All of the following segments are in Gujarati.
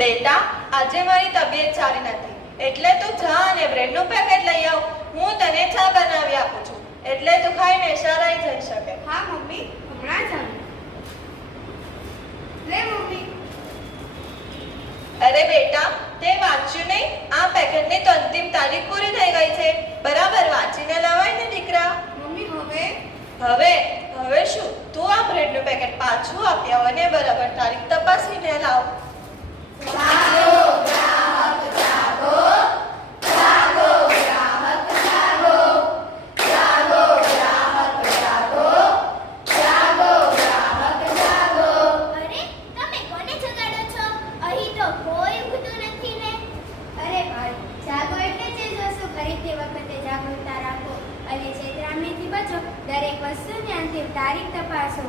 બેટા આજે મારી તબિયત સારી નથી. એટલે તું જા અને બ્રેડનું પેકેટ લઈ આવ. હું તને ચા બનાવી આપું છું. એટલે તું ખાઈને શાળાએ જઈ શકે. હા મમ્મી. હમણાં જ લે મમ્મી. અરે બેટા તે વાંચ્યું નહીં. આ પેકેટની તો અંતિમ તારીખ પૂરી થઈ ગઈ છે. બરાબર વાંચીને લાવાય ને દીકરા. મમ્મી હવે? હવે હવે શું? તું આ બ્રેડનું પેકેટ પાછું આપ્યા હોય અને બરાબર તારીખ તપાસીને લાવ. રાખો અને છેતરામણીથી બચો. દરેક વસ્તુની અંતિમ તારીખ તપાસો.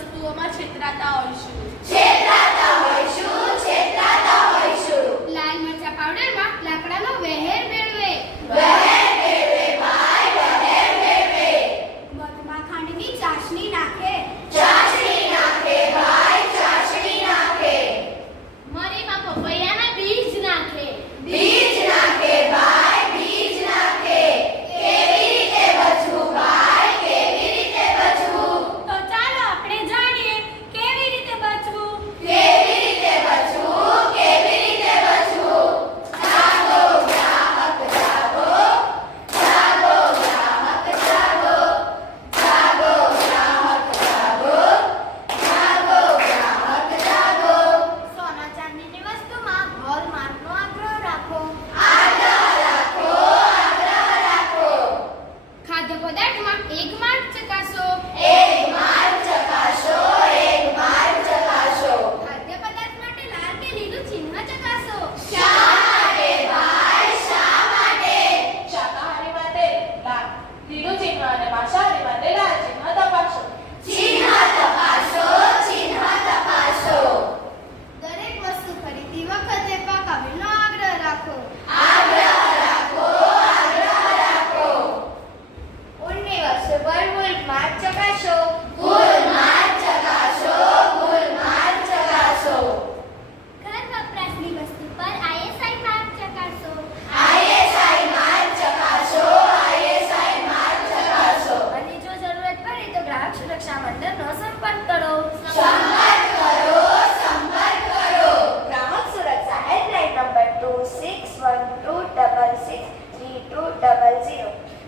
વસ્તુઓમાં છેતરાતા હોઈશું. Igma three two zero.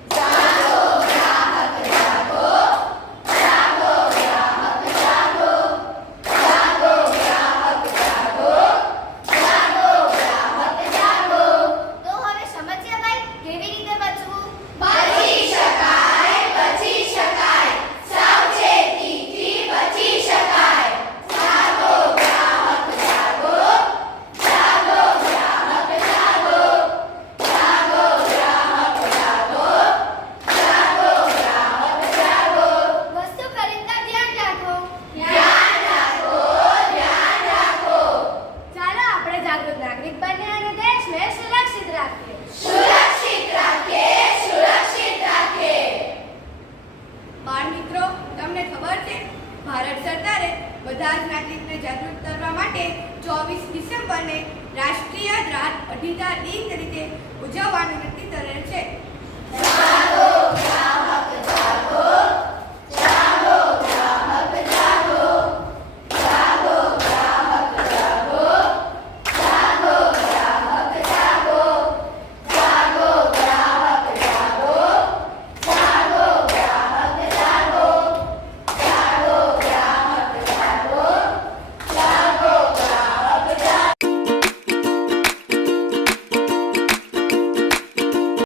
અઢીતા દિન તરીકે ઉજવવાનું નક્કી કરેલ છે.